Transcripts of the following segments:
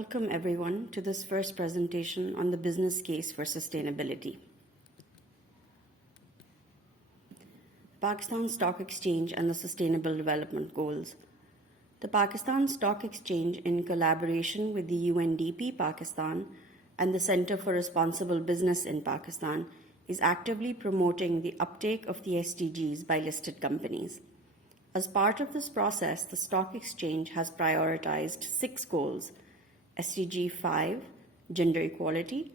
Welcome everyone to this first presentation on the business case for sustainability. Pakistan Stock Exchange and the Sustainable Development Goals. The Pakistan Stock Exchange, in collaboration with the UNDP Pakistan and the Center for Responsible Business in Pakistan, is actively promoting the uptake of the SDGs by listed companies. As part of this process, the stock exchange has prioritized 6 goals: SDG 5, gender equality;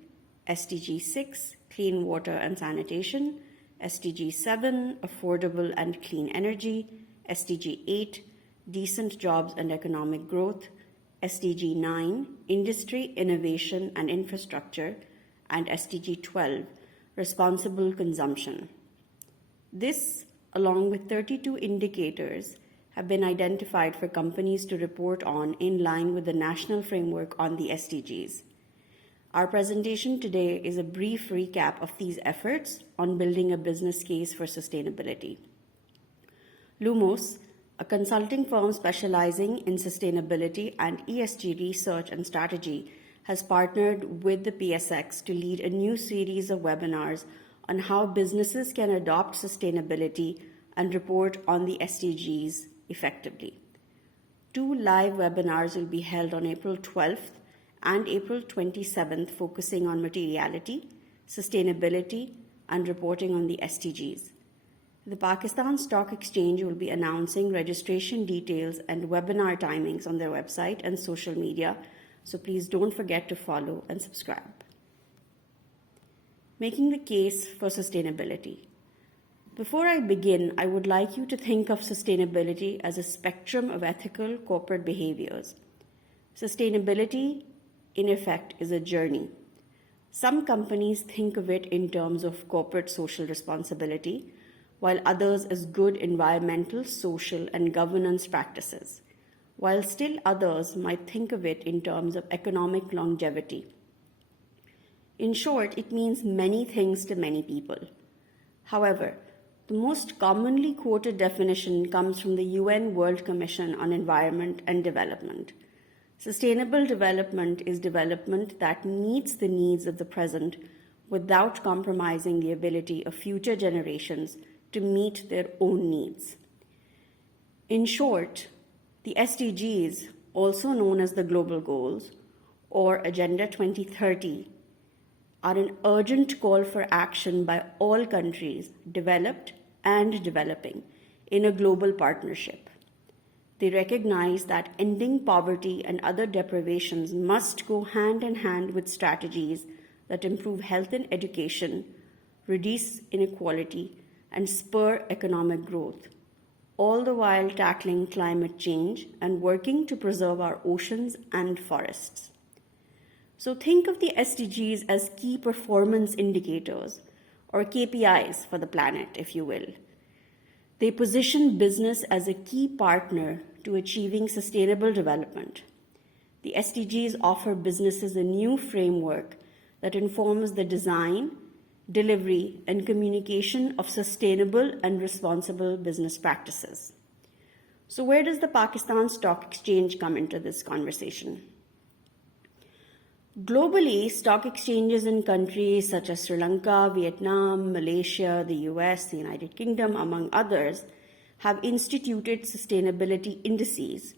SDG 6, clean water and sanitation; SDG 7, affordable and clean energy; SDG 8, decent jobs and economic growth; SDG 9, industry, innovation and infrastructure; and SDG 12, responsible consumption. This, along with 32 indicators, have been identified for companies to report on in line with the National Framework on the SDGs. Our presentation today is a brief recap of these efforts on building a business case for sustainability. Lumos, a consulting firm specializing in sustainability and ESG research and strategy, has partnered with the PSX to lead a new series of webinars on how businesses can adopt sustainability and report on the SDGs effectively. 2 live webinars will be held on April 12th and April 27th, focusing on materiality, sustainability, and reporting on the SDGs. The Pakistan Stock Exchange will be announcing registration details and webinar timings on their website and social media, so please don't forget to follow and subscribe. Making the case for sustainability. Before I begin, I would like you to think of sustainability as a spectrum of ethical corporate behaviors. Sustainability, in effect, is a journey. Some companies think of it in terms of corporate social responsibility, while others as good environmental, social, and governance practices, while still others might think of it in terms of economic longevity. In short, it means many things to many people. However, the most commonly quoted definition comes from the UN World Commission on Environment and Development. Sustainable development is development that meets the needs of the present without compromising the ability of future generations to meet their own needs. In short, the SDGs, also known as the Global Goals or Agenda 2030, are an urgent call for action by all countries, developed and developing, in a global partnership. They recognize that ending poverty and other deprivations must go hand in hand with strategies that improve health and education, reduce inequality, and spur economic growth, all the while tackling climate change and working to preserve our oceans and forests. So think of the SDGs as key performance indicators, or KPIs for the planet, if you will. They position business as a key partner to achieving sustainable development. The SDGs offer businesses a new framework that informs the design, delivery, and communication of sustainable and responsible business practices. So where does the Pakistan Stock Exchange come into this conversation? Globally, stock exchanges in countries such as Sri Lanka, Vietnam, Malaysia, the US, the United Kingdom, among others, have instituted sustainability indices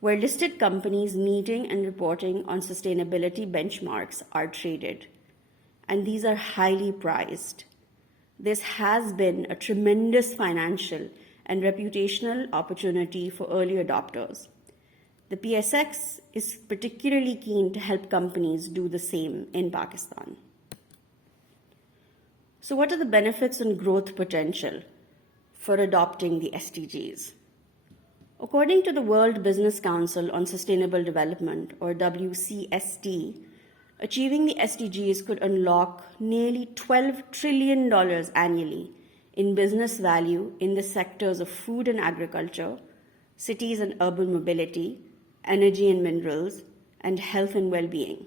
where listed companies meeting and reporting on sustainability benchmarks are traded. And these are highly prized. This has been a tremendous financial and reputational opportunity for early adopters. The PSX is particularly keen to help companies do the same in Pakistan. So what are the benefits and growth potential for adopting the SDGs? According to the World Business Council on Sustainable Development, or WCSD, achieving the SDGs could unlock nearly $12 trillion annually in business value in the sectors of food and agriculture, cities and urban mobility, energy and minerals, and health and well-being.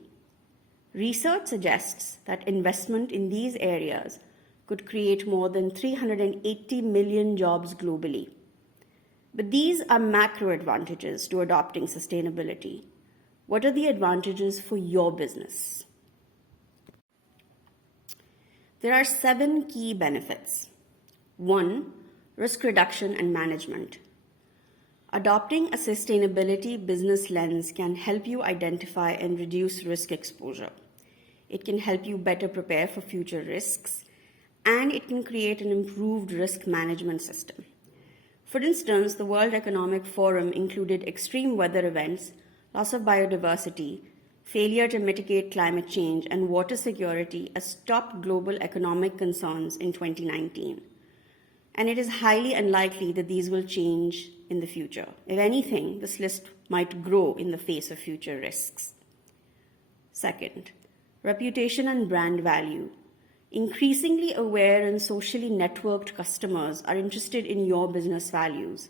Research suggests that investment in these areas could create more than 380 million jobs globally. But these are macro advantages to adopting sustainability. What are the advantages for your business? There are 7 key benefits. 1. Risk reduction and management. Adopting a sustainability business lens can help you identify and reduce risk exposure. It can help you better prepare for future risks, and it can create an improved risk management system. For instance, the World Economic Forum included extreme weather events, loss of biodiversity, failure to mitigate climate change, and water security as top global economic concerns in 2019. And it is highly unlikely that these will change in the future. If anything, this list might grow in the face of future risks. Second, reputation and brand value. Increasingly aware and socially networked customers are interested in your business values.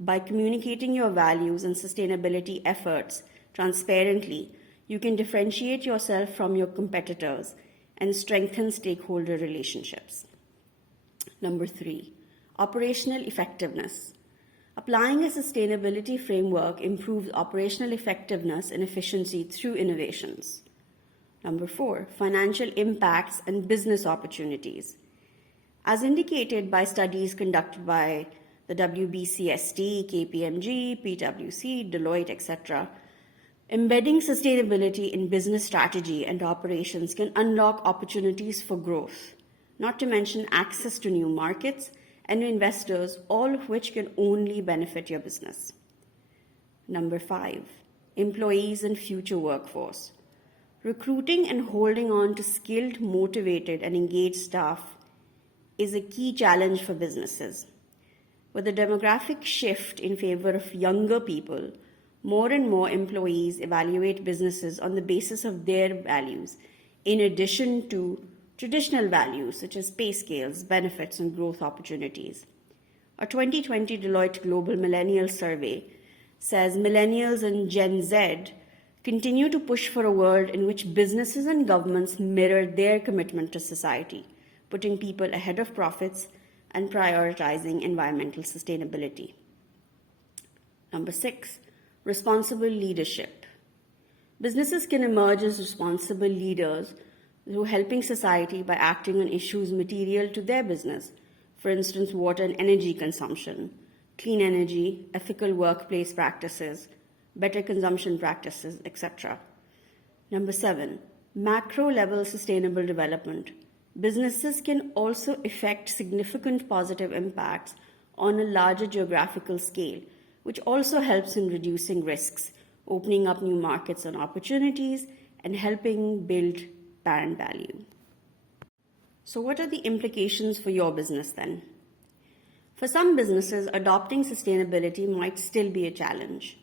By communicating your values and sustainability efforts transparently, you can differentiate yourself from your competitors and strengthen stakeholder relationships. Number 3, operational effectiveness. Applying a sustainability framework improves operational effectiveness and efficiency through innovations. Number 4, financial impacts and business opportunities. As indicated by studies conducted by the WBCST, KPMG, PwC, Deloitte, etc., embedding sustainability in business strategy and operations can unlock opportunities for growth, not to mention access to new markets and investors, all of which can only benefit your business. Number 5, employees and future workforce. Recruiting and holding on to skilled, motivated, and engaged staff is a key challenge for businesses. With the demographic shift in favor of younger people, more and more employees evaluate businesses on the basis of their values, in addition to traditional values such as pay scales, benefits, and growth opportunities. A 2020 Deloitte Global Millennial Survey says millennials and Gen Z continue to push for a world in which businesses and governments mirror their commitment to society, putting people ahead of profits and prioritizing environmental sustainability. Number 6, responsible leadership. Businesses can emerge as responsible leaders through helping society by acting on issues material to their business, for instance, water and energy consumption, clean energy, ethical workplace practices, better consumption practices, etc. Number 7, macro-level sustainable development. Businesses can also effect significant positive impacts on a larger geographical scale, which also helps in reducing risks, opening up new markets and opportunities, and helping build brand value. So what are the implications for your business then? For some businesses, adopting sustainability might still be a challenge.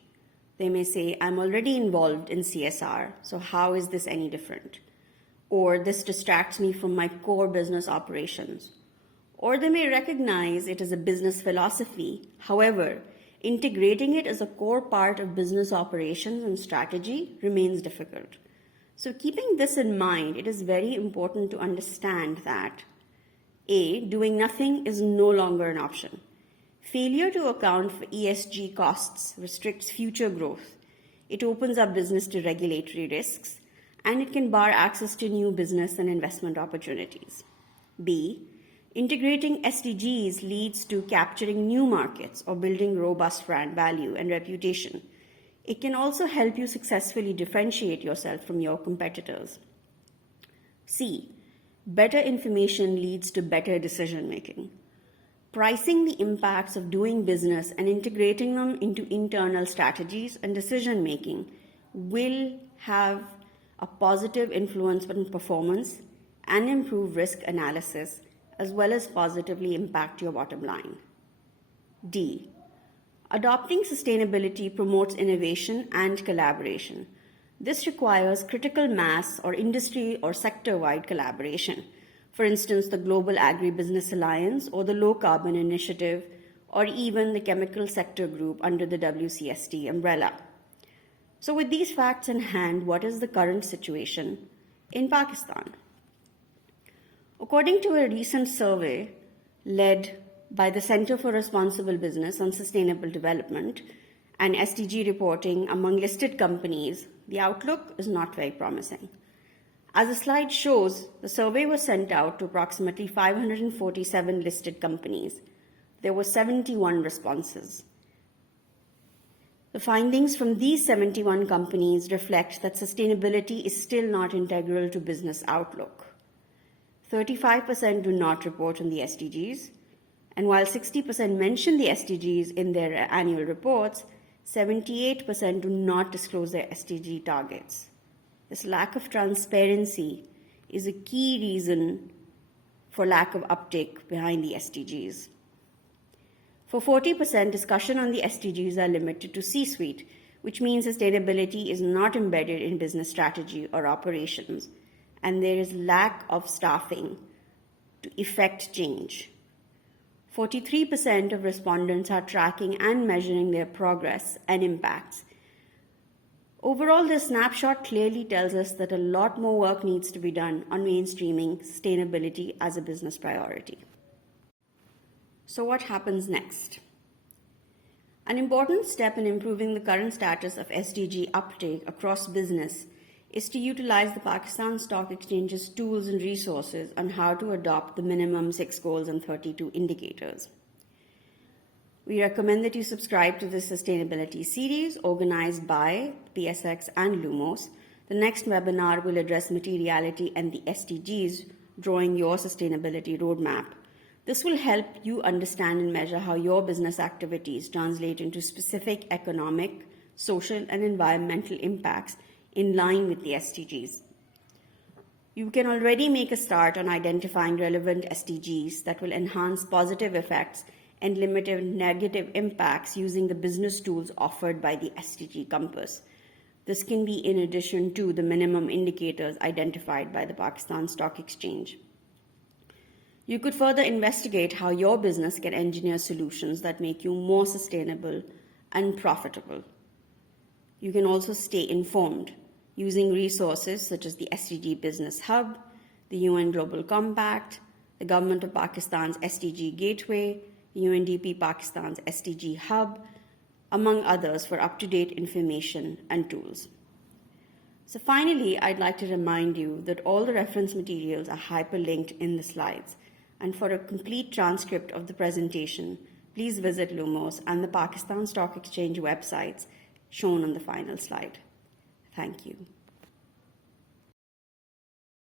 They may say, I'm already involved in CSR, so how is this any different? Or this distracts me from my core business operations. Or they may recognize it as a business philosophy. However, integrating it as a core part of business operations and strategy remains difficult. So keeping this in mind, it is very important to understand that A, doing nothing is no longer an option. Failure to account for ESG costs restricts future growth. It opens up business to regulatory risks, and it can bar access to new business and investment opportunities. B, integrating SDGs leads to capturing new markets or building robust brand value and reputation. It can also help you successfully differentiate yourself from your competitors. C, better information leads to better decision making. Pricing the impacts of doing business and integrating them into internal strategies and decision making will have a positive influence on performance and improve risk analysis, as well as positively impact your bottom line. D, adopting sustainability promotes innovation and collaboration. This requires critical mass or industry or sector-wide collaboration. For instance, the Global Agribusiness Alliance or the Low Carbon Initiative, or even the Chemical Sector Group under the WCST umbrella. So with these facts in hand, what is the current situation in Pakistan? According to a recent survey led by the Center for Responsible Business and Sustainable Development and SDG reporting among listed companies, the outlook is not very promising. As the slide shows, the survey was sent out to approximately 547 listed companies. There were 71 responses. The findings from these 71 companies reflect that sustainability is still not integral to business outlook. 35% do not report on the SDGs, and while 60% mention the SDGs in their annual reports, 78% do not disclose their SDG targets. This lack of transparency is a key reason for lack of uptake behind the SDGs. For 40%, discussion on the SDGs are limited to C-suite, which means sustainability is not embedded in business strategy or operations, and there is lack of staffing to effect change. 43% of respondents are tracking and measuring their progress and impacts. Overall, this snapshot clearly tells us that a lot more work needs to be done on mainstreaming sustainability as a business priority. So what happens next? An important step in improving the current status of SDG uptake across business is to utilize the Pakistan Stock Exchange's tools and resources on how to adopt the minimum 6 goals and 32 indicators. We recommend that you subscribe to this sustainability series organized by PSX and Lumos. The next webinar will address materiality and the SDGs, drawing your sustainability roadmap. This will help you understand and measure how your business activities translate into specific economic, social, and environmental impacts in line with the SDGs. You can already make a start on identifying relevant SDGs that will enhance positive effects and limit negative impacts using the business tools offered by the SDG Compass. This can be in addition to the minimum indicators identified by the Pakistan Stock Exchange. You could further investigate how your business can engineer solutions that make you more sustainable and profitable. You can also stay informed using resources such as the SDG Business Hub, the UN Global Compact, the Government of Pakistan's SDG Gateway, UNDP Pakistan's SDG Hub, among others, for up-to-date information and tools. So finally, I'd like to remind you that all the reference materials are hyperlinked in the slides. And for a complete transcript of the presentation, please visit Lumos and the Pakistan Stock Exchange websites shown on the final slide. Thank you.